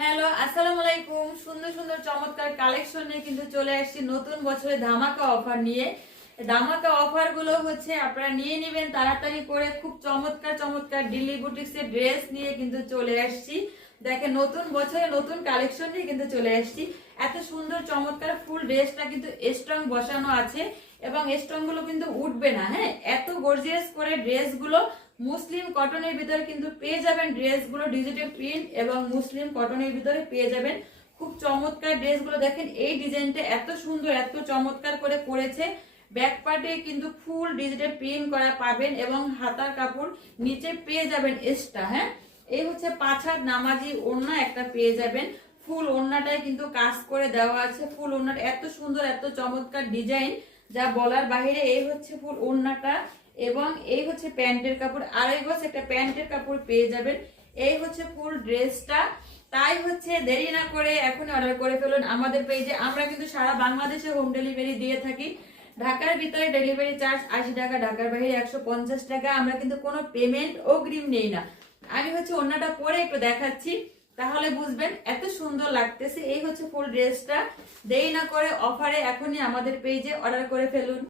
Hello, আসসালামু আলাইকুম। সুন্দর সুন্দর চমৎকার কালেকশন নিয়ে কিন্তু চলে আসছি নতুন বছরে ধামাকা অফার নিয়ে। ধামাকা অফার গুলো হচ্ছে আপনারা নিয়ে নেবেন তাড়াতাড়ি করে। খুব চমৎকার চমৎকার দিল্লি বুটিক্স এর ড্রেস নিয়ে কিন্তু চলে আসছি। দেখেন নতুন বছরে নতুন কালেকশন নিয়ে কিন্তু চলে আসছি। এত সুন্দর চমৎকার ফুল ড্রেসটা কিন্তু স্ট্রং বসানো আছে এবং স্ট্রং গুলো কিন্তু উঠবে না। হ্যাঁ, এত গর্জিয়াস করে ড্রেস গুলো মুসলিম কটনের ভিতরে কিন্তু পেয়ে যাবেন। ড্রেসগুলো ডিজিটাল প্রিন্ট এবং মুসলিম কটনের ভিতরে পেয়ে যাবেন। খুব চমৎকার ড্রেসগুলো দেখেন, এই ডিজাইনটা এত সুন্দর এত চমৎকার করে করেছে। ব্যাক পার্টে কিন্তু ফুল ডিজিটাল প্রিন্ট করা পাবেন এবং হাতার কাপড় নিচে পেয়ে যাবেন এক্সট্রা। হ্যাঁ, এই হচ্ছে 5 হাত নামাজি ওড়না একটা পেয়ে যাবেন। ফুল ওড়নাটাই কিন্তু কাজ করে দেওয়া আছে। ফুল ওড়নাটা এত সুন্দর এত চমৎকার ডিজাইন যা বলার বাইরে। এই হচ্ছে ফুল ওড়নাটা এবং এই হচ্ছে প্যান্টের কাপড়, আড়াই গজ একটা প্যান্টের কাপড় পেয়ে যাবেন। এই হচ্ছে ফুল ড্রেসটা। তাই হচ্ছে দেরি না করে এখন অর্ডার করে ফেলুন আমাদের পেজে। আমরা কিন্তু সারা বাংলাদেশে হোম ডেলিভারি দিয়ে থাকি। ঢাকার ভিতরে ডেলিভারি চার্জ 80 টাকা, ঢাকার বাইরে 150 টাকা। আমরা কিন্তু কোনো পেমেন্ট অগ্রিম নেই না। আমি হচ্ছে অন্যটা পরে একটু দেখাচ্ছি, তাহলে বুঝবেন এত সুন্দর লাগতেছে। এই হচ্ছে ফুল ড্রেসটা। দেরি না করে অফারে এখনই আমাদের পেজে অর্ডার করে ফেলুন।